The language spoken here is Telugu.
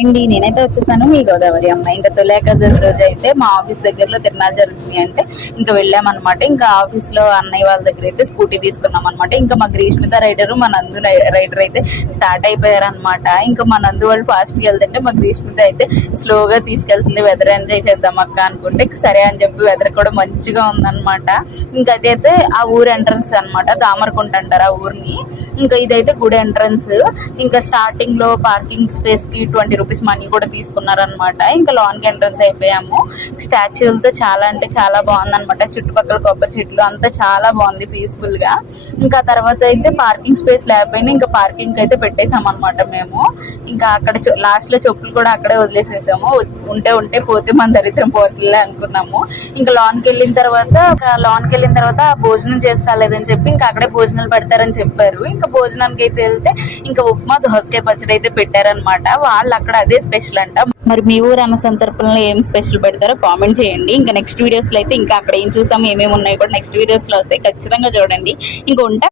అండి నేనైతే వచ్చేసాను మీ గోదావరి అమ్మ. ఇంకా తొలి ఏకాదశి రోజు అయితే మా ఆఫీస్ దగ్గరలో తిరునాళ్ళు జరుగుతుంది అంటే ఇంకా వెళ్ళామన్నమాట. ఇంకా ఆఫీస్ లో అన్నయ్య వాళ్ళ దగ్గర అయితే స్కూటీ తీసుకున్నాం అనమాట. ఇంకా మా గ్రీష్మిత రైడరు మా నందు రైడర్ అయితే స్టార్ట్ అయిపోయారనమాట. ఇంకా మా నందు వాళ్ళు ఫాస్ట్గా వెళ్తుంటే మా గ్రీష్మిత అయితే స్లోగా తీసుకెళ్తుంది. వెదర్ ఎంజాయ్ చేద్దాం అక్క అనుకుంటే సరే అని చెప్పి వెదర్ కూడా మంచిగా ఉందన్నమాట. ఇంకా అదైతే ఆ ఊరు ఎంట్రన్స్ అనమాట, దామరకుంట అంటారు ఆ ఊరిని. ఇంకా ఇదైతే గుడి ఎంట్రన్స్. ఇంకా స్టార్టింగ్ లో పార్కింగ్ స్పేస్ కి 20 రూపీస్ మనీ కూడా తీసుకున్నారనమాట. ఇంకా లాన్ కి ఎంట్రన్స్ అయిపోయాము. స్టాచ్యూలతో చాలా అంటే చాలా బాగుందనమాట. చుట్టుపక్కల కొబ్బరి చెట్లు అంతా చాలా బాగుంది పీస్ఫుల్ గా. ఇంకా తర్వాత అయితే పార్కింగ్ స్పేస్ లేకపోయినా ఇంకా పార్కింగ్ అయితే పెట్టేసాం అనమాట మేము. ఇంకా అక్కడ లాస్ట్ లో చెప్పులు కూడా అక్కడే వదిలేసేసాము. ఉంటే పోతే మన దరిద్రం పోట్లే అనుకున్నాము. ఇంకా లాన్కి వెళ్ళిన తర్వాత భోజనం చేసి రాలేదని చెప్పి ఇంకా అక్కడే భోజనాలు పెడతారని చెప్పారు. ఇంకా భోజనానికి అయితే వెళ్తే ఇంకా ఉప్మా దోసకాయ పచ్చడి అయితే పెట్టారనమాట. వాళ్ళు అక్కడ అదే స్పెషల్ అంట. మరి మీ ఊరు అన్న సందర్భంలో ఏం స్పెషల్ పెడతారో కామెంట్ చేయండి. ఇంకా నెక్స్ట్ వీడియోస్ లో అయితే ఇంకా అక్కడ ఏం చూసాము ఏమేమి ఉన్నాయో కూడా నెక్స్ట్ వీడియోస్ లో వస్తాయి, ఖచ్చితంగా చూడండి. ఇంకా ఉంటా.